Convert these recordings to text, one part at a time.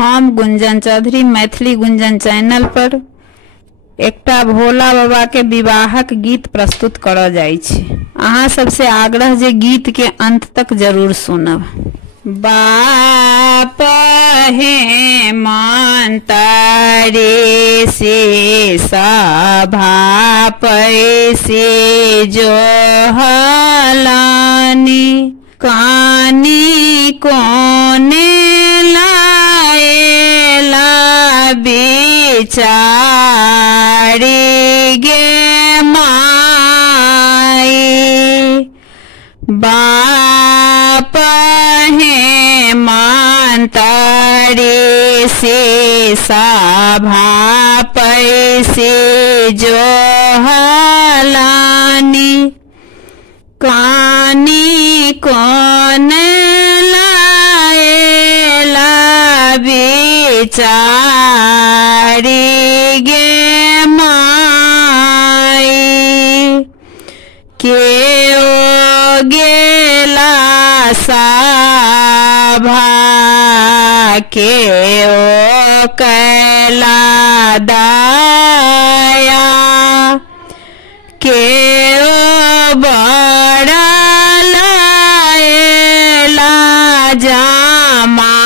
हम गुंजन चौधरी मैथिली गुंजन चैनल पर एकटा भोला बाबा के विवाहक गीत प्रस्तुत करऽ जाइ छी। अहाँ सबसे आग्रह जे गीत के अंत तक जरूर सुनब। बाप हे मंतरे से सभा पैसे जो हलानी कानी कोने लाएला बिचारी गे माई। बाप हे मंतरे से सभा पैसे जो हलानी कानी कौन लाएला बिचारी गे माई। के ओ गेला सभा के ओ कैला दाया के ओ बड़ा लाएला जमाई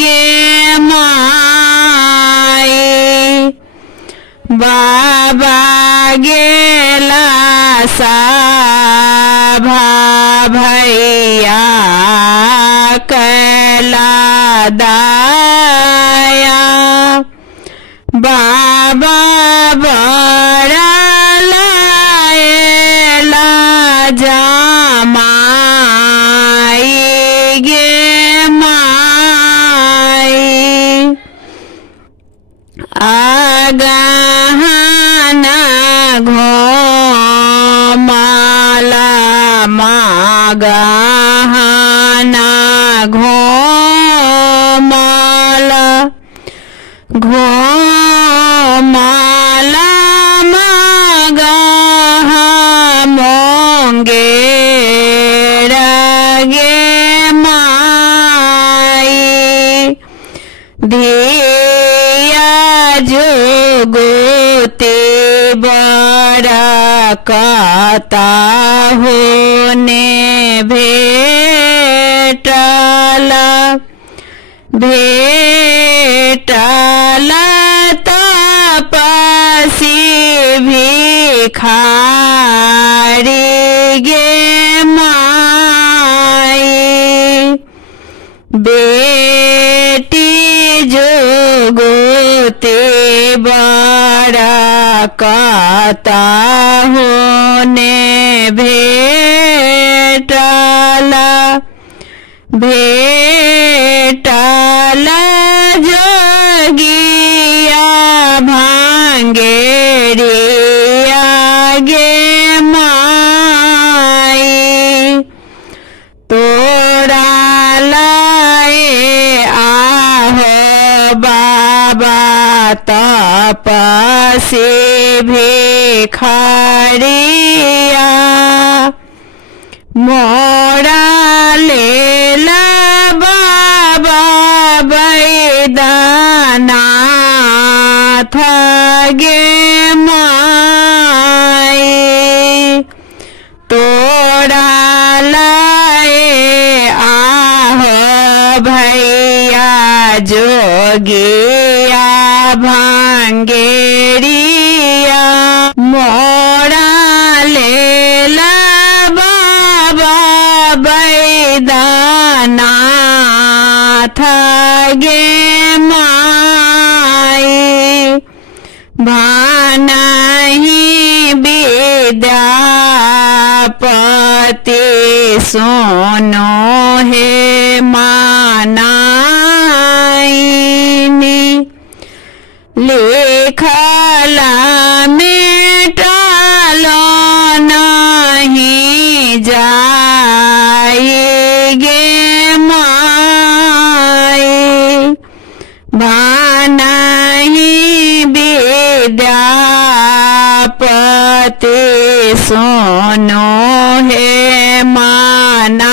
गे माई। बाबा गेला सभा भैया कैला दाया बाबा बड़ा लाएला जमाई गे माई। आगहना घोमाला मागहना घोमाला घोमाला मागहा मोंगेर गे माई। धिया जुगुते बड़ा कता होने भेटला भेटला तपसी भिखारी गे माई। बेटी जुगुते बड़ा कता होने भेटला भेटला जोगिया भांगेरिया गे माई। तोरा लाए आहो बाबा तपसी भिखारिया मोरा लेला बाबा बैद्यनाथ गे माई। तोरा लाए आहो भैया जोगिया भांगेरिया मोरा लेला बाबा बैद्यनाथ गे माई। भानहि विद्यापति सोनो हे मानाइनी लिखला मेटलो नहीं जाई गे माई। भानहि विद्यापति सोनो हे मानाइनी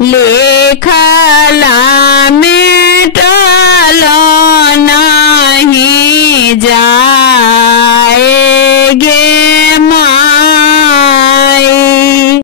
लेखा